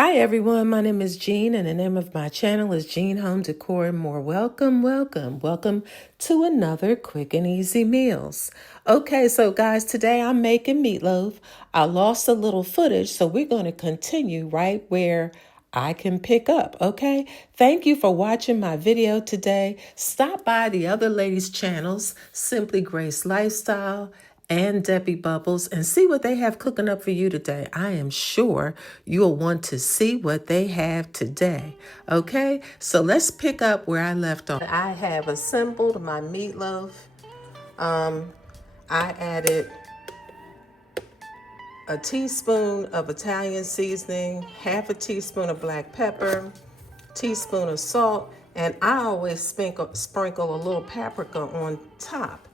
Hi everyone, my name is Jean and the name of my channel is Jean Home Decor and More. Welcome to another quick and easy meals. Okay, so guys, today I'm making meatloaf. I lost a little footage, so we're going to continue right where I can pick up, okay? Thank you for watching my video today. Stop by the other ladies' channels, Simply Grace Lifestyle and Debbie Bubbles, and see what they have cooking up for you today. I am sure you'll want to see what they have today. Okay, so let's pick up where I left off. I have assembled my meatloaf. I added a teaspoon of Italian seasoning, half a teaspoon of black pepper, teaspoon of salt, and I always sprinkle a little paprika on top.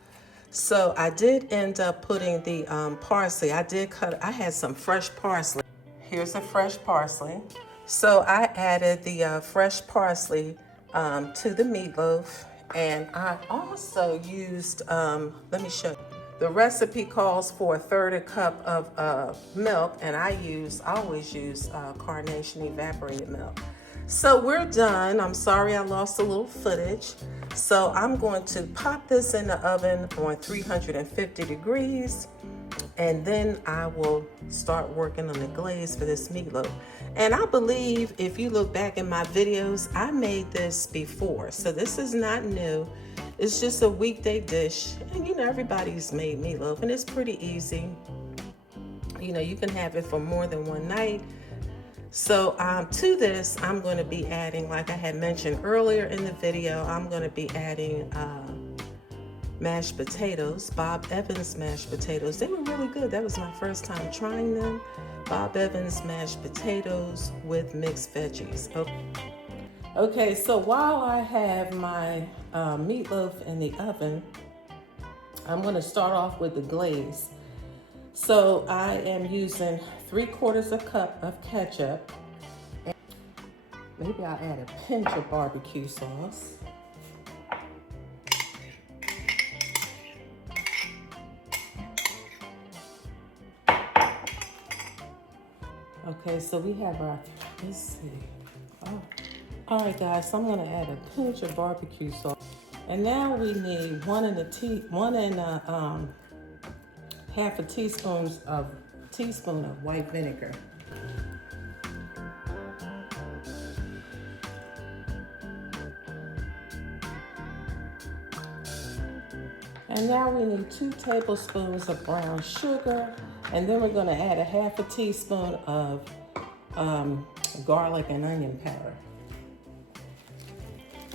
So I did end up putting the parsley. I had some fresh parsley. Here's a fresh parsley. So I added the fresh parsley to the meatloaf. And I also used, let me show you. The recipe calls for 1/3 cup of milk, and I always use Carnation evaporated milk. So we're done. I'm sorry I lost a little footage. So I'm going to pop this in the oven on 350 degrees, and then I will start working on the glaze for this meatloaf. And I believe if you look back in my videos, I made this before. So this is not new. It's just a weekday dish. And you know, everybody's made meatloaf and it's pretty easy. You know, you can have it for more than one night. So to this, I'm going to be adding, like I had mentioned earlier in the video, I'm going to be adding mashed potatoes, Bob Evans mashed potatoes. They were really good. That was my first time trying them. Bob Evans mashed potatoes with mixed veggies. Okay, so while I have my meatloaf in the oven, I'm going to start off with the glaze. So I am using 3/4 cup of ketchup. Maybe I'll add a pinch of barbecue sauce. Okay, so we have our, let's see. Oh. All right, guys, so I'm gonna add a pinch of barbecue sauce. And now we need half a teaspoon of white vinegar. And now we need 2 tablespoons of brown sugar, and then we're going to add a half a teaspoon of garlic and onion powder.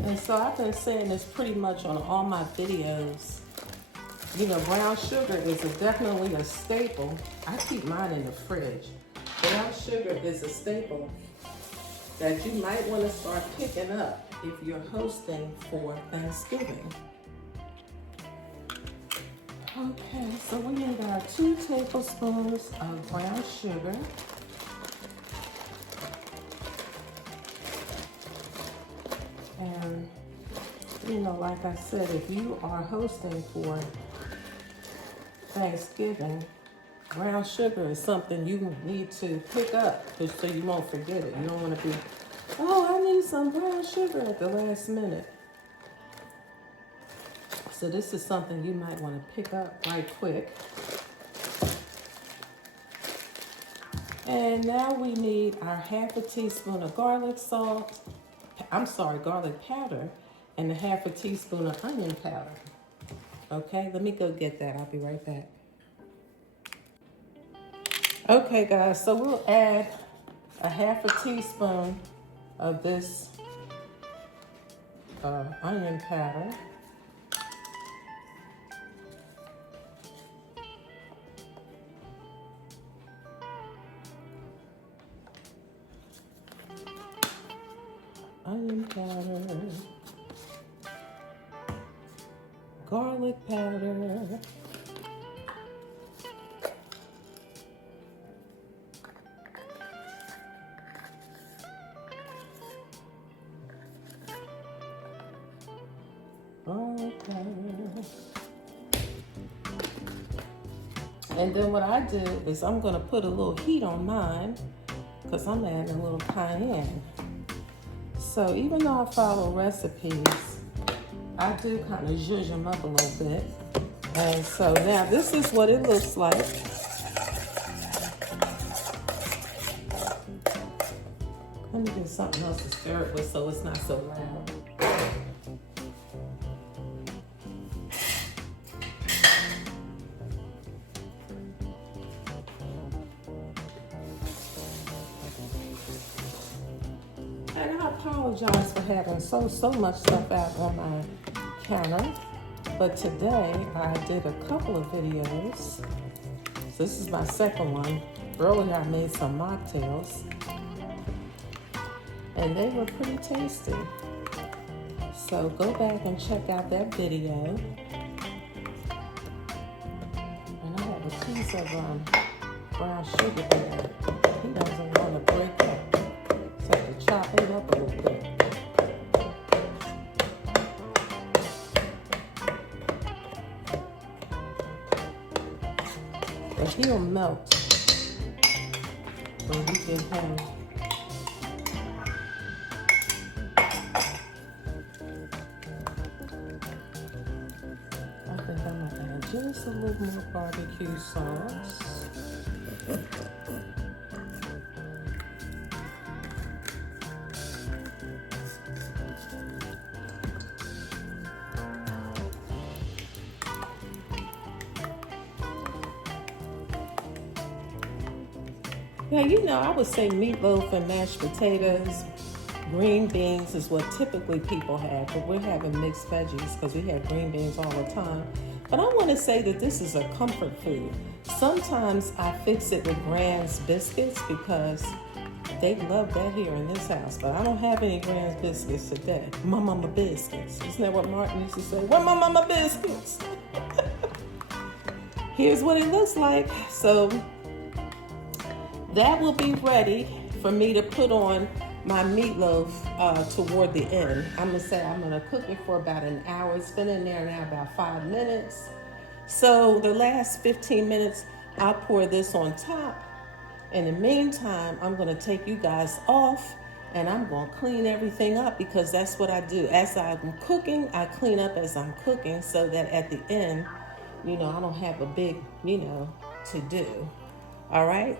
And so I've been saying this pretty much on all my videos. You know, brown sugar is definitely a staple. I keep mine in the fridge. Brown sugar is a staple that you might want to start picking up if you're hosting for Thanksgiving. Okay, so we need our 2 tablespoons of brown sugar. And, you know, like I said, if you are hosting for Thanksgiving, brown sugar is something you need to pick up just so you won't forget it. You don't want to be, oh, I need some brown sugar at the last minute. So this is something you might want to pick up right quick. And now we need our half a teaspoon of garlic powder, and a half a teaspoon of onion powder. Okay, let me go get that. I'll be right back. Okay, guys, so we'll add a half a teaspoon of this onion powder. Onion powder, garlic powder, and then what I do is I'm going to put a little heat on mine because I'm adding a little cayenne. So even though I follow recipes, I do kind of zhuzh them up a little bit. And so now this is what it looks like. Let me get something else to stir it with so it's not so loud. And I apologize for having so much stuff out on my counter, but today I did a couple of videos. So this is my second one. Earlier I made some mocktails, and they were pretty tasty. So go back and check out that video. And I have a piece of brown sugar there. He doesn't want to break up. So I have to chop it up a little bit. But he'll melt when we get him. I think I'm gonna add just a little more barbecue sauce. Yeah, you know, I would say meatloaf and mashed potatoes, green beans is what typically people have, but we're having mixed veggies because we have green beans all the time. But I want to say that this is a comfort food. Sometimes I fix it with Grand's biscuits because they love that here in this house, but I don't have any Grand's biscuits today. My mama biscuits. Isn't that what Martin used to say? Where my mama biscuits? Here's what it looks like. So that will be ready for me to put on my meatloaf toward the end. I'm gonna say I'm gonna cook it for about an hour. It's been in there now about 5 minutes. So the last 15 minutes, I'll pour this on top. In the meantime, I'm gonna take you guys off and I'm gonna clean everything up because that's what I do. As I'm cooking, I clean up as I'm cooking so that at the end, you know, I don't have a big, you know, to do. All right?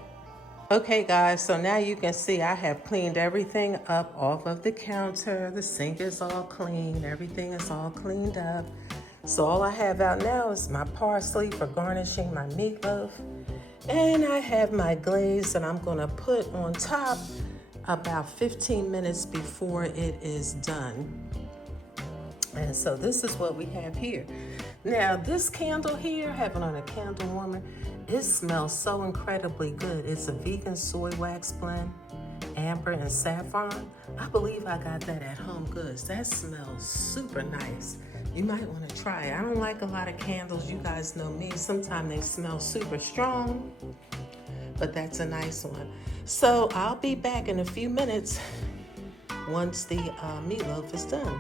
Okay guys, so now you can see I have cleaned everything up off of the counter. The sink is all clean, everything is all cleaned up. So all I have out now is my parsley for garnishing my meatloaf. And I have my glaze that I'm gonna put on top about 15 minutes before it is done. And so this is what we have here. Now this candle here, I have it on a candle warmer, it smells so incredibly good. It's a vegan soy wax blend, amber and saffron. I believe I got that at Home Goods. That smells super nice. You might want to try it. I don't like a lot of candles. You guys know me. Sometimes they smell super strong, but that's a nice one. So I'll be back in a few minutes once the meatloaf is done.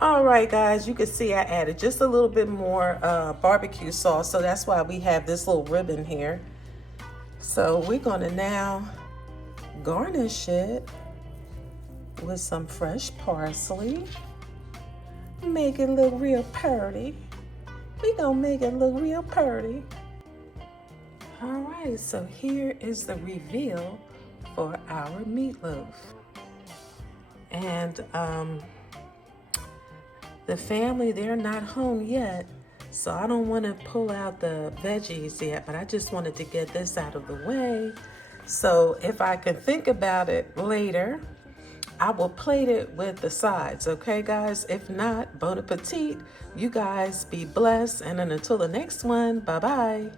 All right, guys, you can see I added just a little bit more barbecue sauce, so that's why we have this little ribbon here. So we're gonna now garnish it with some fresh parsley. Make it look real pretty. We're gonna make it look real pretty. All right, so here is the reveal for our meatloaf. And the family, they're not home yet, so I don't want to pull out the veggies yet, but I just wanted to get this out of the way. So if I can think about it later, I will plate it with the sides, okay guys? If not, bon appetit. You guys be blessed, and then until the next one, bye-bye.